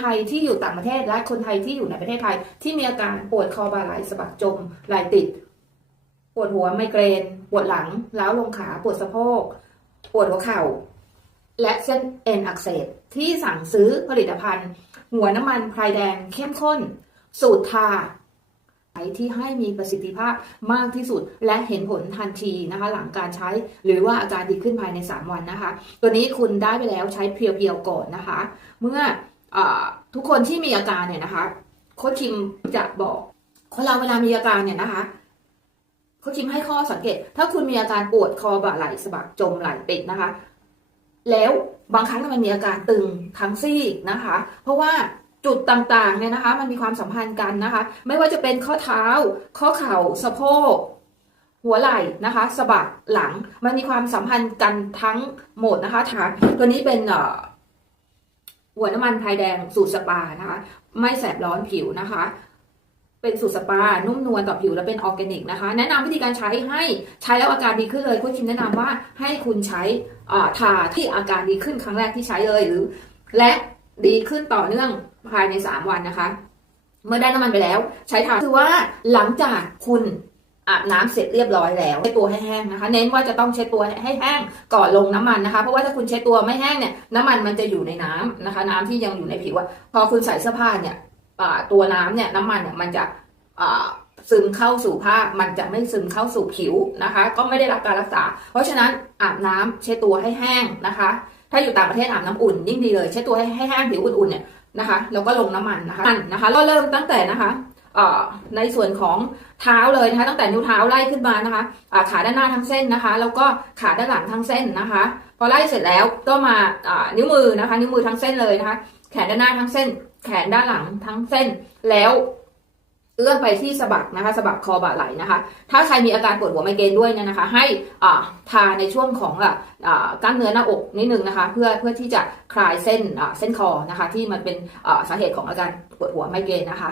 ไทยที่อยู่ต่างประเทศและคนไทยที่อยู่ในประเทศไทย ที่มีอาการปวดคอบ่าไหล่สะบักจมไหล่ติด ปวดหัวไมเกรน ปวดหลังล้าวลงขาปวดสะโพก ปวดหัวเข่า และเส้นเอ็นอักเสบที่สั่งซื้อผลิตภัณฑ์ หัวน้ำมันพรายแดงเข้มข้น สูตรทาที่ให้มีประสิทธิภาพมากที่สุดและเห็นผลทันทีนะคะ หลังการใช้หรือว่าอาการดีขึ้นภายใน 3 วันนะคะ ตัวนี้คุณได้ไปแล้วใช้เพียวๆก่อนนะคะ เมื่อ ทุกคนที่มีอาการเนี่ยนะคะโค้ชคิมจะบอกคนเราเวลามีอาการเนี่ยนะคะโค้ชคิมให้ข้อสังเกต ถ้าคุณมีอาการปวดคอบ่าไหล่สะบักจมไหล่ติดนะคะ แล้วบางครั้งมันมีอาการตึงทั้งซี่นะคะ เพราะว่าจุดต่างๆเนี่ยนะคะ มันมีความสัมพันธ์กันนะคะ ไม่ว่าจะเป็นข้อเท้า ข้อเข่าสะโพกหัวไหล่นะคะสะบักหลังมันมีความสัมพันธ์กันทั้งหมดนะคะฐานตัวนี้เป็นเอ่อ หัวน้ำมันพรายแดงสูตรสปานะคะ ไม่แสบร้อนผิวนะคะ เป็นสูตรสปา นุ่มนวลต่อผิวและเป็นออร์แกนิกนะคะ แนะนำวิธีการใช้ให้ใช้แล้วอาการดีขึ้นเลยคุณคิมแนะนำว่าให้คุณใช้ทาที่อาการดีขึ้นครั้งแรกที่ใช้เลยหรือ และดีขึ้นต่อเนื่องภายใน 3 วันนะคะ เมื่อได้น้ำมันไปแล้ว ใช้ทาคือว่าหลังจากคุณ อาบน้ำเสร็จเรียบร้อยแล้วเช็ดตัวให้แห้งนะคะ เน้นว่าจะต้องเช็ดตัวให้แห้งก่อนลงน้ำมันนะคะ เพราะว่าถ้าคุณเช็ดตัวไม่แห้งเนี่ยน้ำมันมันจะอยู่ในน้ำนะคะ น้ำที่ยังอยู่ในผิวพอคุณใส่เสื้อผ้าเนี่ยตัวน้ำเนี่ยน้ำมันเนี่ยมันจะซึมเข้าสู่ผ้ามันจะไม่ซึมเข้าสู่ผิวนะคะ ก็ไม่ได้รับการรักษา เพราะฉะนั้นอาบน้ำเช็ดตัวให้แห้งนะคะ ถ้าอยู่ต่างประเทศอาบน้ำอุ่นยิ่งดีเลยเช็ดตัวให้ให้แห้งผิวอุ่นๆเนี่ยนะคะแล้วก็ลงน้ำมันนะคะนะคะก็เริ่มตั้งแต่นะคะ ในส่วนของเท้าเลยนะคะ ตั้งแต่นิ้วเท้าไล่ขึ้นมานะคะอ่าขาด้านหน้าทั้งเส้นนะคะ แล้วก็ขาด้านหลังทั้งเส้นนะคะ พอไล่เสร็จแล้วก็มานิ้วมือนะคะ นิ้วมือทั้งเส้นเลยนะคะ แขนด้านหน้าทั้งเส้น แขนด้านหลังทั้งเส้นแล้วเอื้อมไปที่สะบักนะคะสะบักคอบ่าไหล่นะคะ ถ้าใครมีอาการปวดหัวไมเกรนด้วยเนี่ยนะคะ ให้ทาในช่วงของอกล้ามเนื้อหน้าอกนิดนึงนะคะ เพื่อเพื่อที่จะคลายเส้นเส้นคอนะคะ ที่มันเป็นสาเหตุของอาการปวดหัวไมเกรนนะคะ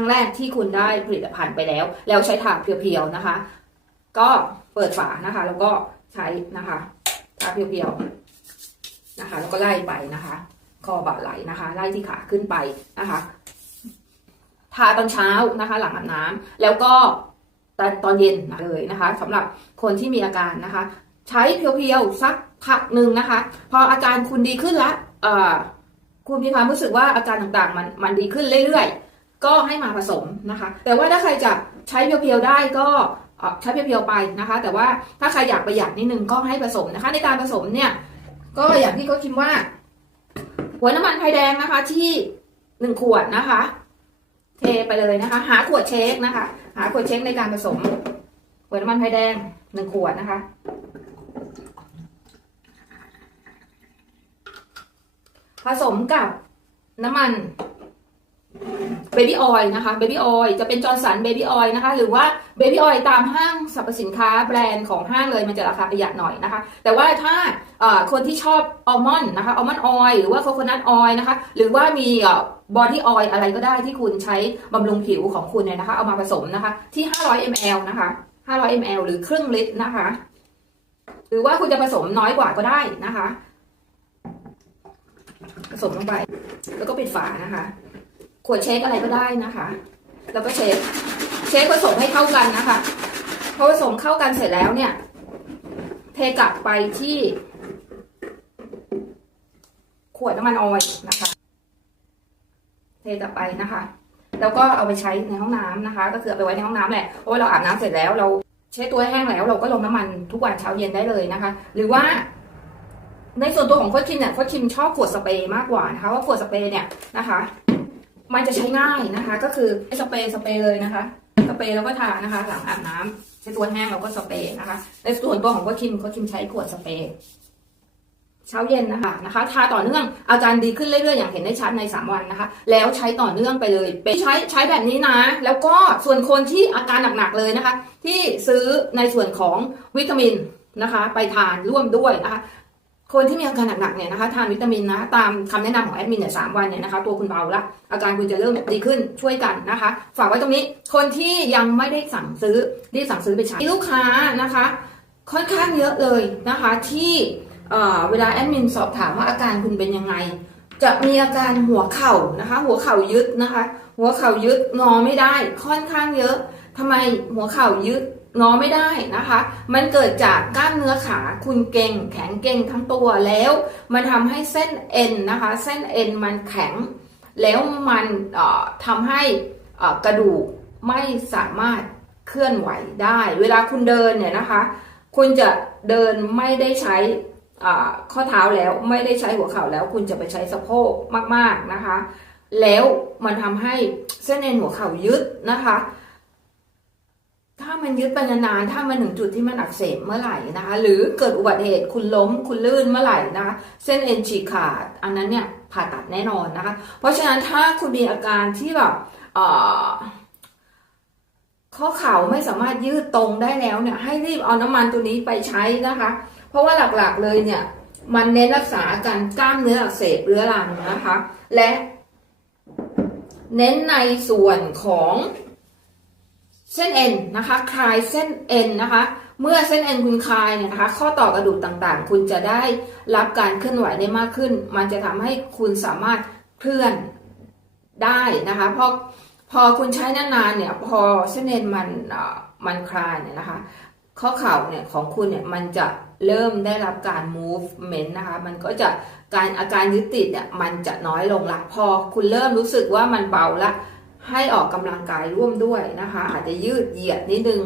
รั้งแรกที่คุณได้ผลิตภัณฑ์ไปแล้ว แล้วใช้ทาเพียวๆนะคะ ก็เปิดฝานะคะ แล้วก็ใช้นะคะทาเพียวๆนะคะ แล้วก็ไล่ไปนะคะคอบ่าไหลนะคะ ไล่ที่ขาขึ้นไปนะคะทาตอนเช้านะคะ หลังอาบน้ำแล้วก็ตอนตอนเย็นเลยนะคะสำหรับคนที่มีอาการนะคะ ใช้เพียวๆสักพักหนึ่งนะคะ พออาการคุณดีขึ้นแล้วเอ่อคุณมีความรู้สึกว่าอาการต่างๆ มันมันดีขึ้นเรื่อยๆ ก็ให้มาผสมนะคะ แต่ว่าถ้าใครจะใช้เพียวๆได้ก็ใช้เพียวๆไปนะคะ แต่ว่าถ้าใครอยากประหยัดนิดนึงก็ให้ผสมนะคะ ในการผสมเนี่ยก็อย่างที่เขาคิดว่า หัวน้ำมันไทยแดงนะคะ ที่หนึ่งขวดนะคะ เทไปเลยนะคะ หาขวดเช็คนะคะ หาขวดเช็คในการผสม หัวน้ำมันไทยแดงหนึ่งขวดนะคะผสมกับน้ำมัน เบบี้ออยนะคะเบบี้ออยจะเป็นจอร์สันเบบี้ออยนะคะ หรือว่าเบบี้ออยตามห้างสรรพสินค้าแบรนด์ของห้างเลยมันจะราคาประหยัดหน่อยนะคะ แต่ว่าถ้าคนที่ชอบอัลมอนด์นะคะอัลมอนด์ออยหรือว่าโคโคนัทออยนะคะ หรือว่ามีบอดี้ออยอะไรก็ได้ที่คุณใช้บำรุงผิวของคุณเนี่ยนะคะ เอามาผสมนะคะ ที่ 500 ml นะคะ 500 ml หรือครึ่งลิตรนะคะ หรือว่าคุณจะผสมน้อยกว่าก็ได้นะคะ ผสมลงไป แล้วก็ปิดฝานะคะ ขวดเช็คอะไรก็ได้นะคะ แล้วก็เช็คเช็คผสมให้เข้ากันนะคะพอผสมเข้ากันเสร็จแล้วเนี่ย เทกลับไปที่ ขวดน้ำมันออยนะคะ เทกลับไปนะคะ แล้วก็เอาไปใช้ในห้องน้ำนะคะ ก็คือเอาไปไว้ในห้องน้ำแหละเพราะว่าเราอาบน้ำเสร็จแล้วเราเช็ดตัวให้แห้งแล้วเราก็ลงน้ำมันทุกวันเช้าเย็นได้เลยนะคะ หรือว่าในส่วนตัวของโคชคิมเนี่ยโคชคิมชอบขวดสเปรย์มากกว่านะคะว่าขวดสเปรย์เนี่ยนะคะ มันจะใช้ง่ายนะคะ ก็คือสเปรย์สเปรย์เลยนะคะ สเปรย์แล้วก็ทานะคะ หลังอาบน้ำใช้ตัวแห้งเราก็สเปรย์นะคะ ในส่วนตัวของโค้ชคิมโค้ชคิมใช้ขวดสเปรย์เช้าเย็นนะคะนะคะทาต่อเนื่องอาการดีขึ้นเรื่อยๆ อย่างเห็นได้ชัดใน 3 วันนะคะ แล้วใช้ต่อเนื่องไปเลยเป็นใช้ใช้แบบนี้นะ แล้วก็ส่วนคนที่อาการหนักๆเลยนะคะ ที่ซื้อในส่วนของวิตามินนะคะ ไปทานร่วมด้วยนะคะ คนที่มีอาการหนักๆเนี่ยนะคะทานวิตามินนะตามคำแนะนำของแอดมินเนี่ยสามวันเนี่ยนะคะตัวคุณเบาละอาการคุณจะเริ่มดีขึ้นช่วยกันนะคะ ฝากไว้ตรงนี้คนที่ยังไม่ได้สั่งซื้อรีบสั่งซื้อไปใช้ลูกค้านะคะ ค่อนข้างเยอะเลยนะคะที่เอ่อเวลาแอดมินสอบถามว่าอาการคุณเป็นยังไง จะมีอาการหัวเข่านะคะ หัวเข่ายึดนะคะ หัวเข่ายึดงอไม่ได้ค่อนข้างเยอะทำไมหัวเข่ายึด งอไม่ได้นะคะ มันเกิดจากกล้ามเนื้อขาคุณเก่ง แข็งเก่งทั้งตัวแล้ว มันทำให้เส้นเอ็นนะคะ เส้นเอ็นมันแข็ง แล้วมันเอ่อทำให้กระดูกไม่สามารถเคลื่อนไหวได้ เวลาคุณเดินเนี่ยนะคะ คุณจะเดินไม่ได้ใช้ข้อเท้าแล้วไม่ได้ใช้หัวเข่าแล้ว คุณจะไปใช้สะโพกมาก ๆนะคะ แล้วมันทำให้เส้นเอ็นหัวเข่ายึดนะคะ มันยึดไปนานๆถ้ามันถึงจุดที่มันอักเสบเมื่อไหร่นะคะ หรือเกิดอุบัติเหตุคุณล้มคุณลื่นเมื่อไหร่นะคะเส้นเอ็นฉีกขาด อันนั้นเนี่ยผ่าตัดแน่นอนนะคะ เพราะฉะนั้นถ้าคุณมีอาการที่แบบเอ่อข้อเข่าไม่สามารถยืดตรงได้แล้วเนี่ย ให้รีบเอาน้ำมันตัวนี้ไปใช้นะคะ เพราะว่าหลักๆเลยเนี่ย มันเน้นรักษาอาการกล้ามเนื้ออักเสบเรื้อรังนะคะ และเน้นในส่วนของ เส้นเอ็นนะคะคลายเส้นเอ็นนะคะ เมื่อเส้นเอ็นคุณคลายเนี่ยนะคะ ข้อต่อกระดูกต่างๆ คุณจะได้รับการเคลื่อนไหวได้มากขึ้น มันจะทำให้คุณสามารถเคลื่อนได้นะคะเพราะพอคุณใช้นานๆเนี่ยพอเส้นเอ็นมันมันคลายเนี่ยนะคะ ข้อเข่าเนี่ยของคุณเนี่ยมันจะเริ่มได้รับการ movement นะคะ มันก็จะการอาการยึดติดเนี่ยมันจะน้อยลงละพอคุณเริ่มรู้สึกว่ามันเบาละ ให้ออกกำลังกายร่วมด้วยนะคะ อาจจะยืดเหยียดนิดนึง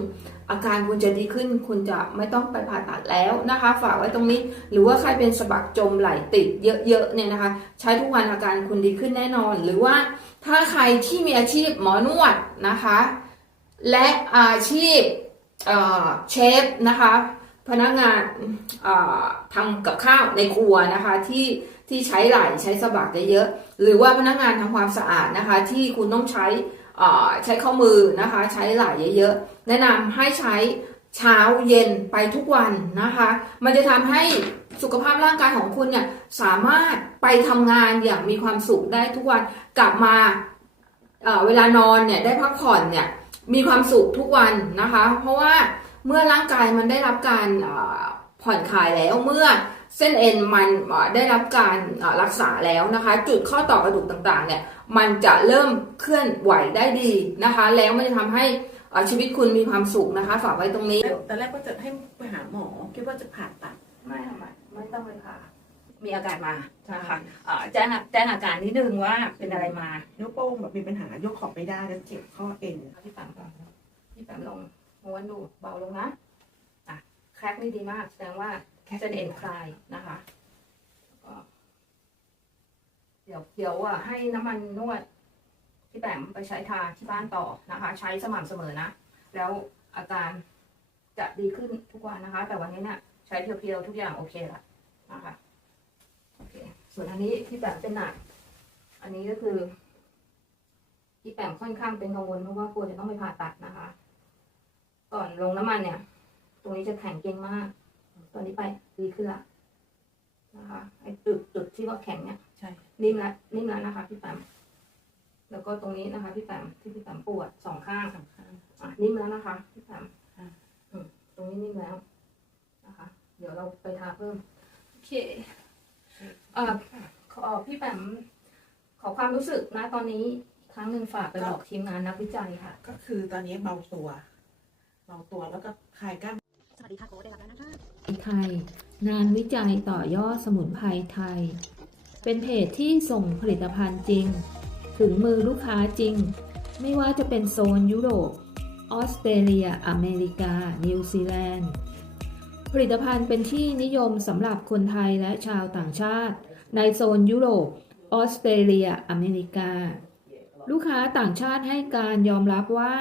อาการคุณจะดีขึ้น คุณจะไม่ต้องไปผ่าตัดแล้วนะคะ ฝากไว้ตรงนี้ หรือว่าใครเป็นสะบักจมไหลติดเยอะๆเนี่ยนะคะ ใช้ทุกวันอาการคุณดีขึ้นแน่นอน หรือว่าถ้าใครที่มีอาชีพหมอนวดนะคะ และอาชีพเอ่อเชฟนะคะ พนักงานทำกับข้าวในครัวนะคะที่ที่ใช้ไหล่ใช้สะบักเยอะๆหรือว่าพนักงานทำความสะอาดนะคะ ที่คุณต้องใช้อ่อใช้ข้อมือนะคะ ใช้ไหล่เยอะๆแนะนำให้ใช้เช้าเย็นไปทุกวันนะคะ มันจะทำให้สุขภาพร่างกายของคุณเนี่ยสามารถไปทำงานอย่างมีความสุขได้ทุกวันกลับมาเอ่อเวลานอนเนี่ยได้พักผ่อนเนี่ยมีความสุขทุกวันนะคะ เพราะว่า เมื่อร่างกายมันได้รับการเอ่อผ่อนคลายแล้วเมื่อเส้นเอ็นมันเอ่อได้รับการเอ่อรักษาแล้วนะคะ จุดข้อต่อกระดูกต่างๆเนี่ยมันจะเริ่มเคลื่อนไหวได้ดีนะคะ แล้วมันจะทำให้เอ่อชีวิตคุณมีความสุขนะคะฝากไว้ตรงนี้ตอนแรกก็จะให้ไปหาหมอคิดว่าจะผ่าตัดไม่ค่ะไม่ไม่ต้องเลยค่ะมีอาการมานะคะเอ่อแจ้งแจ้งอาการนิดนึงว่าเป็นอะไรมานิ้วโป้งแบบมีปัญหายกของไม่ได้แล้วเจ็บข้อเอ็นพี่แปมก่อนพี่แปมลงม้วนดูเบาลงนะอะแคร็กนี่ดีมากแสดงว่าเส้นเอ็นคลายนะคะแล้วก็เดี๋ยวเดี๋ยวอะให้น้ำมันนวดพี่แปมไปใช้ทาที่บ้านต่อนะคะ ใช้สม่ำเสมอนะ แล้วอาการจะดีขึ้นทุกวันนะคะ แต่วันนี้เนี่ยใช้เพียวๆทุกอย่างโอเคละนะคะโอเคส่วนอันนี้พี่แปมเป็นหนัก อันนี้ก็คือพี่แปมค่อนข้างเป็นกังวลเพราะว่ากลัวจะต้องไปผ่าตัดนะคะ ก่อนลงน้ำมันเนี่ย ตรงนี้จะแข็งเกร็งมาก ตอนนี้ไปดีขึ้นละนะคะไอ้จุดจุดที่ว่าแข็งเนี่ยใช่นิ่มละนิ่มแล้วนะคะ พี่แปมแล้วก็ตรงนี้นะคะ พี่แปมที่พี่แปมปวดสองข้างสำคัญอะนิ่มแล้วนะคะพี่แปมอะอืมตรงนี้นิ่มแล้วนะคะ เดี๋ยวเราไปทาเพิ่มโอเคอ่าขอพี่แปมขอความรู้สึกนะตอนนี้อีกครั้งหนึ่งฝากไปบอกทีมงานนักวิจัยค่ะ ก็คือตอนนี้เบาตัว เบาตัวแล้วก็คลายกล้ามสวัสดีค่ะโค้ดได้รับแล้วนะคะไทยงานวิจัยต่อยอดสมุนไพรไทย เป็นเพจที่ส่งผลิตภัณฑ์จริง ถึงมือลูกค้าจริง ไม่ว่าจะเป็นโซนยุโรป ออสเตรเลีย อเมริกา นิวซีแลนด์ ผลิตภัณฑ์เป็นที่นิยมสำหรับคนไทยและชาวต่างชาติ ในโซนยุโรป ออสเตรเลีย อเมริกา ลูกค้าต่างชาติให้การยอมรับว่า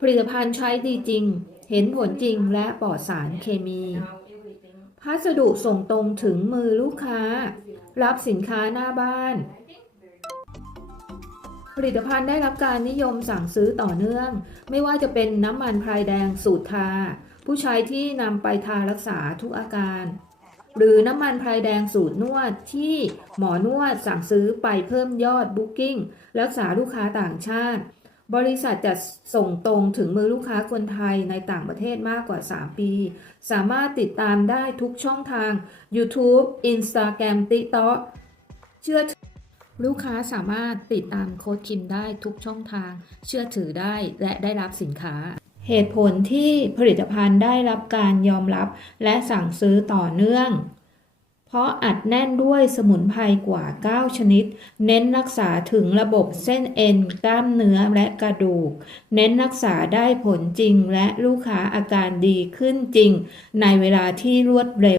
ผลิตภัณฑ์ใช้ดีจริง เห็นผลจริงและปลอดสารเคมี พัสดุส่งตรงถึงมือลูกค้า รับสินค้าหน้าบ้าน ผลิตภัณฑ์ได้รับการนิยมสั่งซื้อต่อเนื่อง ไม่ว่าจะเป็นน้ำมันพรายแดงสูตรทา ผู้ใช้ที่นำไปทารักษาทุกอาการ หรือน้ำมันพรายแดงสูตรนวดที่หมอนวดสั่งซื้อไปเพิ่มยอดบุ๊กิ้งรักษาลูกค้าต่างชาติ บริษัทจะส่งตรงถึงมือลูกค้าคนไทยในต่างประเทศมากกว่า 3 ปี สามารถติดตามได้ทุกช่องทาง YouTube Instagram TikTok เชื่อลูกค้าสามารถติดตามโค้ดคิมได้ทุกช่องทาง เชื่อถือได้และได้รับสินค้า เหตุผลที่ผลิตภัณฑ์ได้รับการยอมรับและสั่งซื้อต่อเนื่อง เพราะอัดแน่นด้วยสมุนไพรกว่า 9 ชนิด เน้นรักษาถึงระบบเส้นเอ็น กล้ามเนื้อและกระดูก เน้นรักษาได้ผลจริงและลูกค้าอาการดีขึ้นจริง ในเวลาที่รวดเร็ว